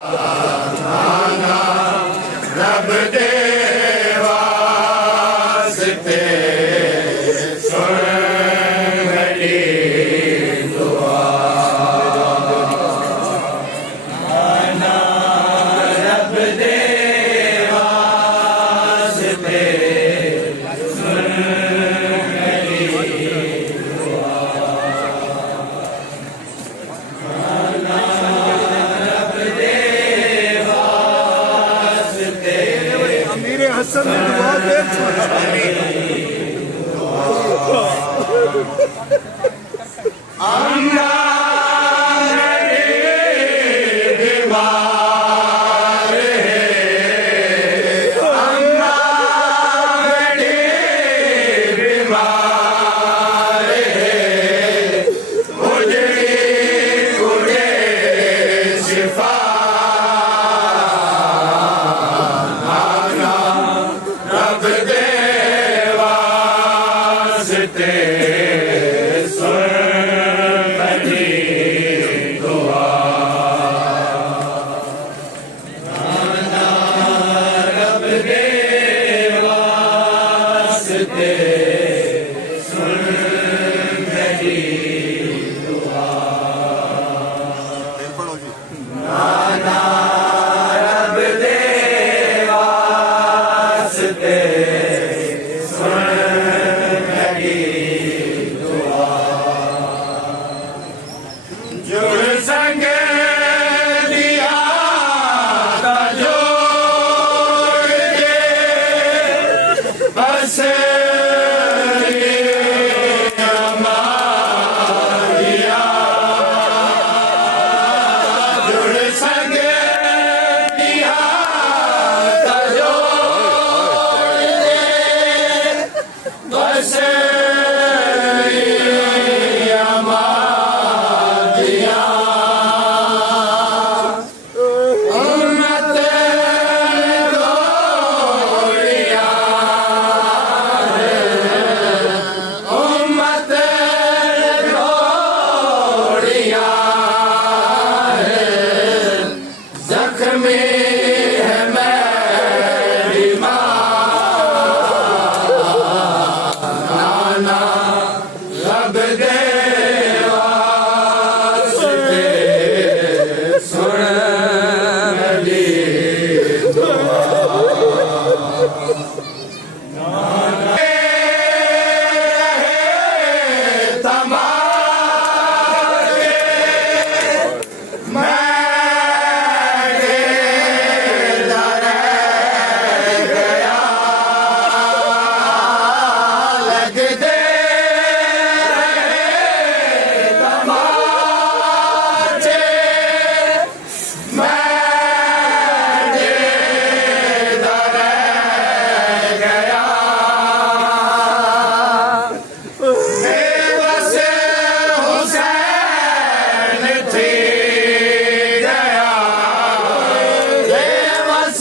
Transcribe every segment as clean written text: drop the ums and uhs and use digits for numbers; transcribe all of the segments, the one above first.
रब दे वास्ते सुन मेरी दुआ। आना रब दे वास्ते सुन मेरी दुआ। आना रब दे हसन ने दुआ दे अम्मा मेरी बीमार है, अम्मा मेरी बीमार है, मुझे कुड़े शिफा रब दे वास्ते सुन मेरी दुआ। आना रब दे वास्ते सुन मेरी दुआ। आना रब दे वास्ते सुन मेरी दुआ। जुड़ संग दिया का जोड़ के बस हमारिया। जुड़ संग दिया का जोड़ के बस हमारिया। उम्मत दौड़िया है, उम्मत दौड़िया है, जख्मी है मेरी माँ। आना रब दे वास्ते सुन मेरी दुआ। तमाशे मेरे दर गया, लग दे तमाशे मेरे दर गया। बेबस हुसैन थी गया, बेबस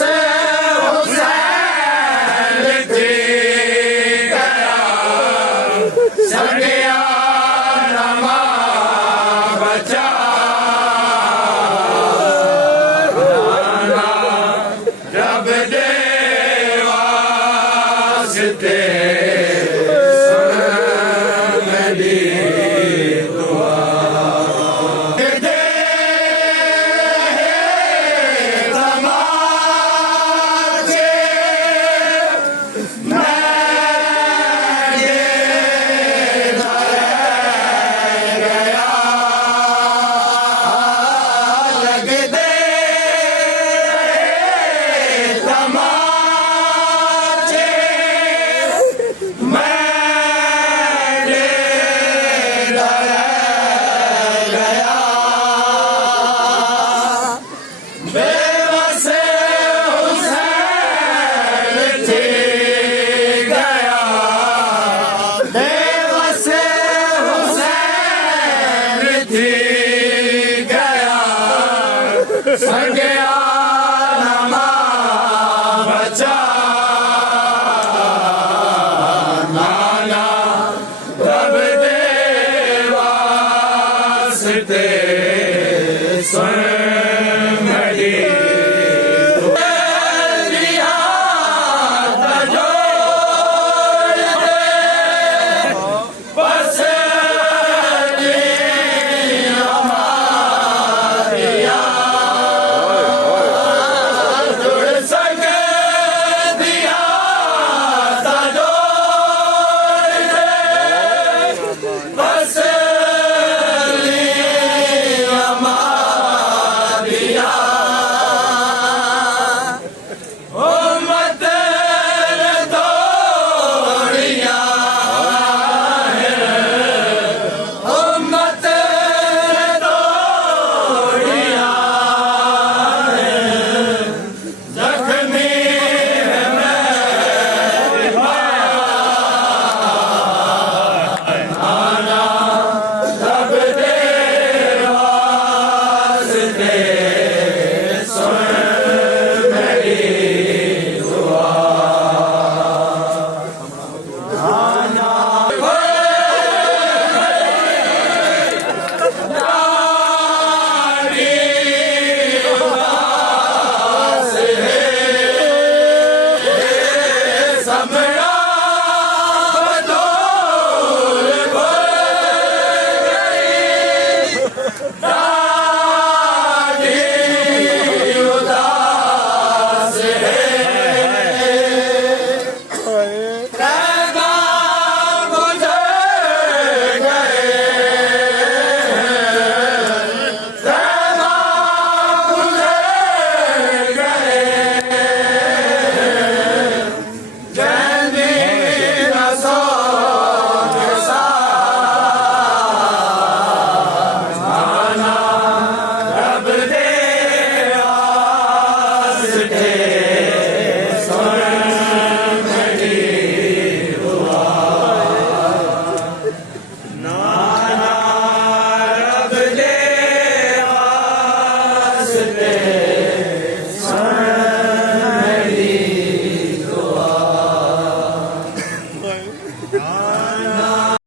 हुसैन थी गया, सड़िया नमा बचा। आना रब दे वास्ते सुन मेरी दुआ। दे तमाशे मेरे दर गया, लग दे तमाशे मेरे दर गया। बेबस हुसैन थी गया, बेबस हुसैन थी गया, सड़ गया